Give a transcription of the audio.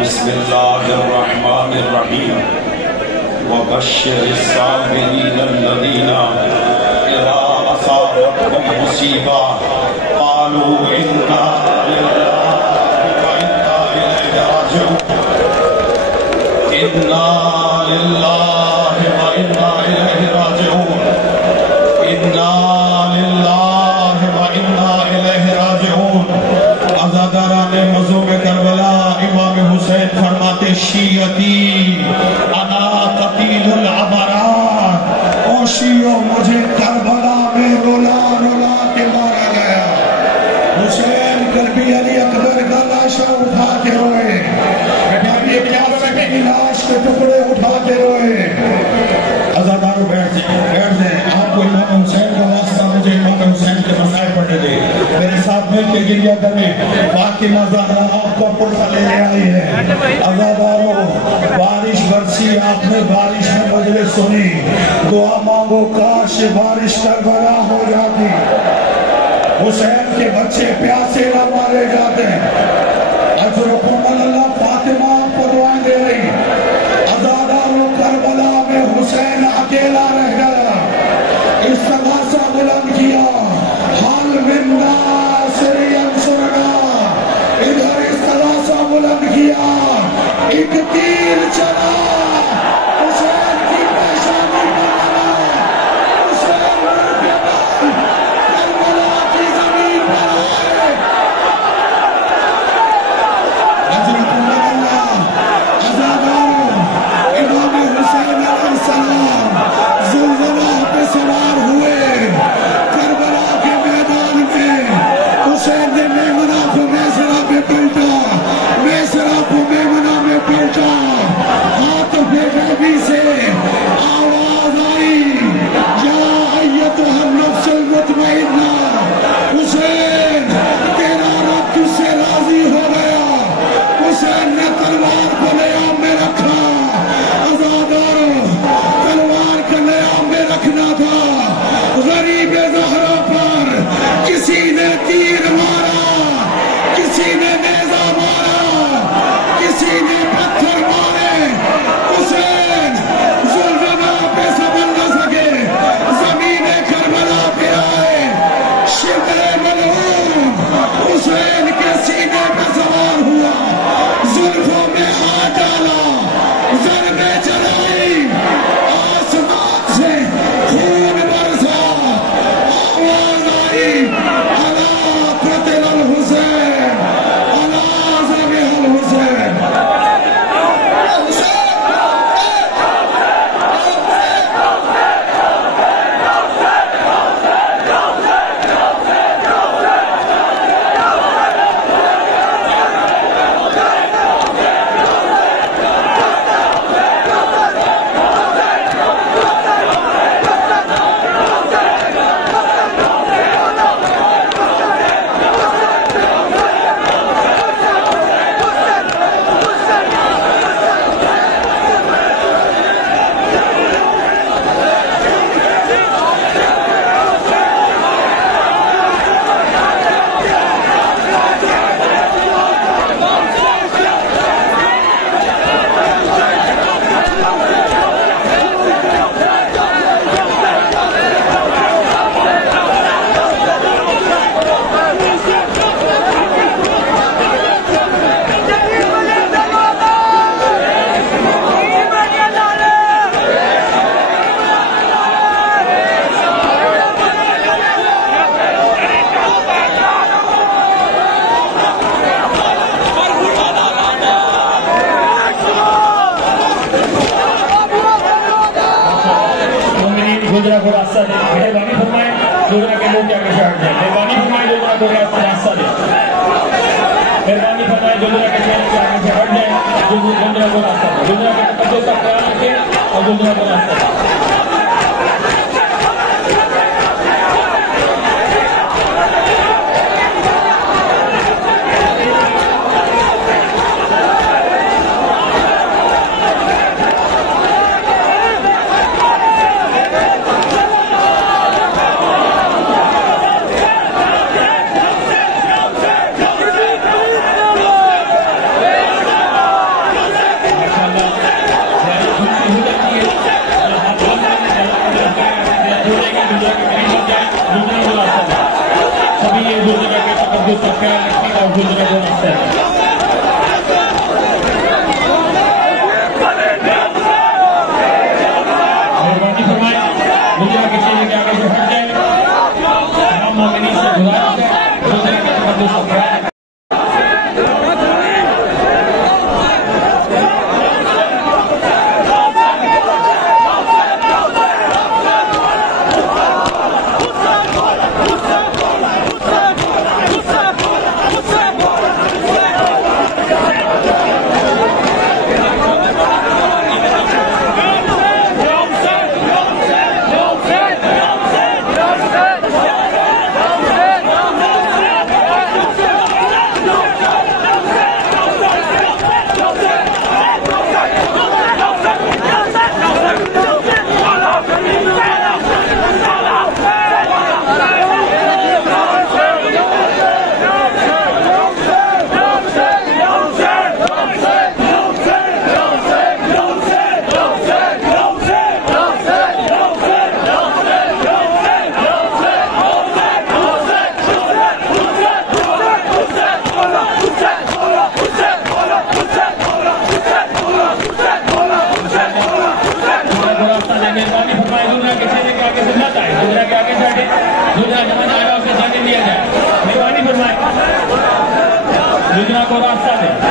बिस्मिल्लाहिर्रहमानिर्रहीम वबश्शिरिस्साबिरीनल्लज़ीना इज़ा असाबतहुम मुसीबा क़ालू इन्ना लिल्लाहि व इन्ना इलैहि राजिऊन इन्ना लिल्लाहि व इन्ना इलैहि राजिऊन इन्ना लिल्लाहि व इन्ना इलैहि राजिऊन। अज़ादाराने मज़लूम करबला इमाम हुसैन फरमाते शियती अना कतीलुल अबरार, ओ शियो मुझे करबला में रुला रुला के मारा गया। हुसैन कल्बी अली अकबर का लाशा उठा के रोए, लाश के टुकड़े उठा के रोए। अज़ादारों बैठ जाए, आपको इमाम हुसैन का वास्ता, मुझे इमाम हुसैन के मसाइल पढ़ने दे, मेरे साथ मिल के गिरिया करें। फातिमा ज़हरा आपका पुरखा लेने आई है। अज़ादारों बारिश बरसी, आपने बारिश में मजलिस सुनी, दुआ मांगो काश बारिश करबला हो जाती, हुसैन के बच्चे प्यासे न मारे जाते। फातिमा आपको दुआएं दे रही। अज़ादारों करबला में हुसैन अकेला रह गया, इस्तग़ासा बुलंद किया, हाल मिन्ना सिरियंसुरना, इधर इस्तग़ासा बुलंद किया, एक तीर चला हुसैन की पेशानी पर लगा, हुसैन करबला की जमीन पर आए। अज़ादारों इमाम हुसैन अलैहिस्सलाम ज़ुल्ज़ुला पे सवार हुए करबला के मैदान में। हुसैन ने मेमना को मैसरा पे पलटा, मैसरा को मेमना में पलटा। हाथ पे गैबी से आवाज आई, या अय्यतुहन नफ्सुल मुतमइन्ना, हुसैन तेरा रब तुझसे राजी हो गया। हुसैन ने तलवार को न्याम में रखा। अज़ादारों तलवार को न्याम में रखना था। गरीब ज़हरा पर किसी ने तीर मारा, किसी ने नेज़ा मारा, किसी ने पत्थर मारे। हुसैन ज़ुल्ज़ुला पे संभल न सके, ज़मीने करबला पे आए। शिब्रे मलऊन हुसैन के सीने पे सवार हुआ, जुल्फों में हाथ डाला, ज़रबे चलाई, आसमान से खून बरसा। आवाज आई, अला क़तलल हुसैन, अला ज़बहल हुसैन। गुजरा को रास्ता दे, मेहरबानी फरमाए। गुजरा के लोग क्या कशाट जाए, मेहरबानी फरमाए। गुजरा को रास्ता दे। गुजरा को रास्ता था, गुजरा के तकद्दुस का ख्याल रखें और गुजरा को रास्ता था। सभी ये गुजरा के तकद्दुस का ख्याल रखें और गुजरा को रास्ता है। मेहरबानी फरमाएं, गुजरा के चेहरे के आगे से हट जाए। तमाम मोमिनीन से गुजारिश है, गुजरा के तकद्दुस का ख्याल रखें। मेहरबानी फरमाए, गुजरा के चेहरे के आगे से मत आए, गुजरा के आगे से हटे, गुजरा जहाँ जा रहा है उसे जाने दिया जाए। मेहरबानी फरमाए, गुजरा को रास्ता दे।